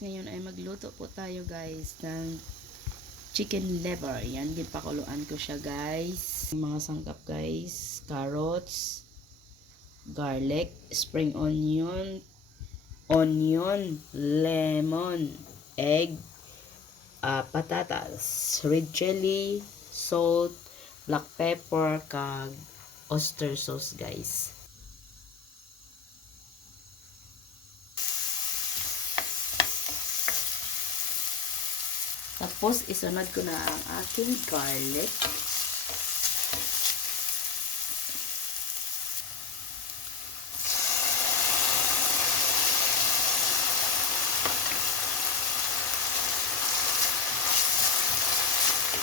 Ngayon ay magluto po tayo guys ng chicken liver. Yan, ginpakuluan ko siya guys. Mga sangkap guys, carrots, garlic, spring onion, onion, lemon, egg, ah, patatas, red chili, salt, black pepper, kag oyster sauce guys. Tapos, isunod ko na ang aking garlic.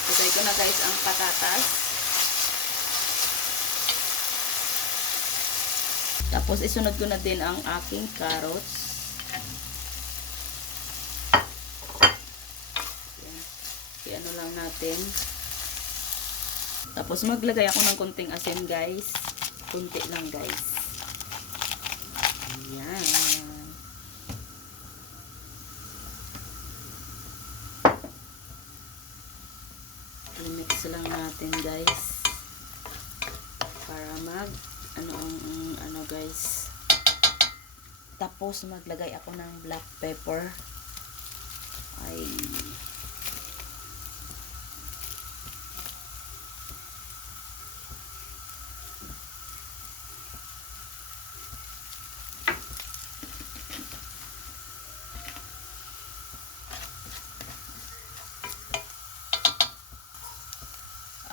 Ilagay ko na guys ang patatas. Tapos, isunod ko na din ang aking carrots. I-ano lang natin. Tapos maglagay ako ng konting asin guys. Kunti lang guys. Ayan. I-mix lang natin guys. Para mag ano ang ano guys. Tapos maglagay ako ng black pepper. Ay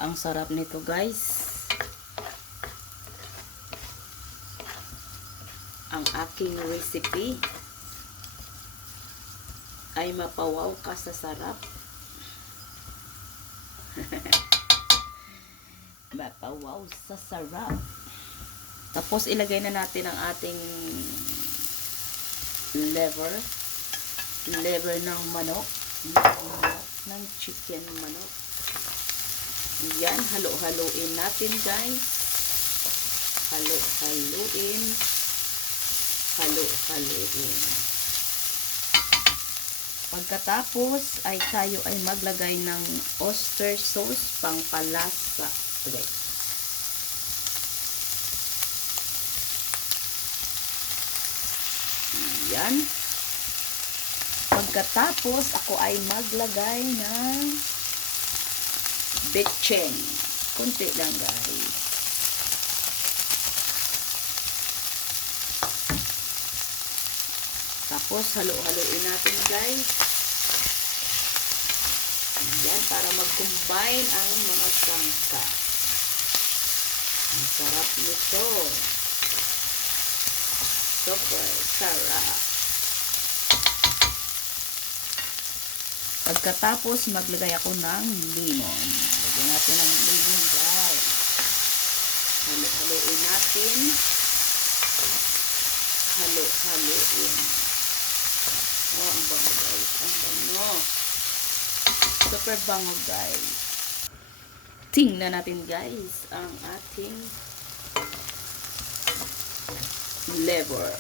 Ang sarap nito, guys. Ang aking recipe ay mapawaw ka sa sarap. mapawaw sa sarap. Tapos ilagay na natin ang ating liver. Liver ng manok. Ng chicken manok. Yan, halo-haloin natin guys. Halo-haloin. Halo-haloin. Pagkatapos ay tayo ay maglagay ng oyster sauce pang palasa. Okay. Yan. Pagkatapos ako ay maglagay ng bitchin. Kunti lang guys. Tapos halo-haloin natin guys. Yan, para mag-combine ang mga sangka. Ang sarap nito. Super sarap. Pagkatapos, maglagay ako ng lemon. Lagyan natin ng lemon, guys. Halo-haloin natin. Halo-haloin. Oh, ang bango, guys. Ang bango. Super bango, guys. Tingnan natin, guys, ang ating liver.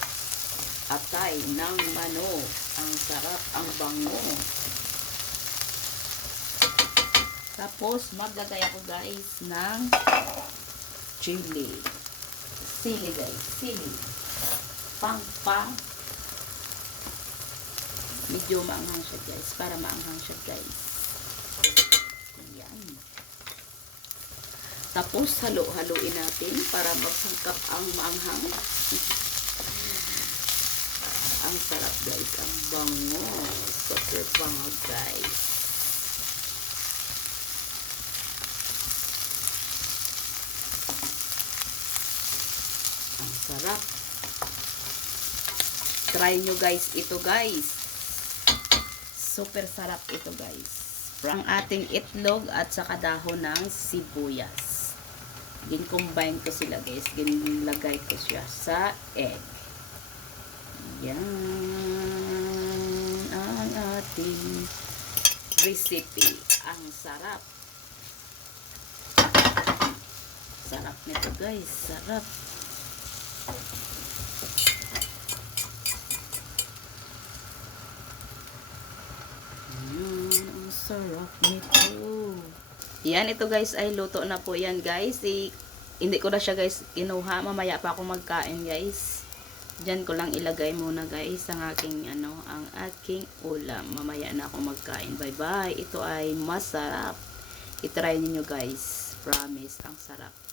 Atay ng manok. Ang sarap, ang bango. Tapos, maglagay ako guys ng chili. Sili guys. Sili. Pang pang. Medyo maanghang siya guys. Para maanghang siya guys. Ayan. Tapos, halo-haloin natin para magsangkap ang maanghang. ang sarap guys. Ang bango. Super bango guys. Ang sarap. Try nyo guys ito guys. Super sarap ito guys. Ang ating itlog at saka dahon ng sibuyas. Gin-combine ko sila guys. Ginlagay ko siya sa egg. Yan ang ating recipe. Ang sarap. Sarap nito guys. Sarap. Sarap nito. Yan, ito guys ay luto na po yan guys. I, hindi ko na siya guys kinuha. Mamaya pa ako magkain guys. Diyan ko lang ilagay muna guys ang aking ano, ang aking ulam. Mamaya na ako magkain. Bye bye. Ito ay masarap. I-try niyo guys. Promise, ang sarap.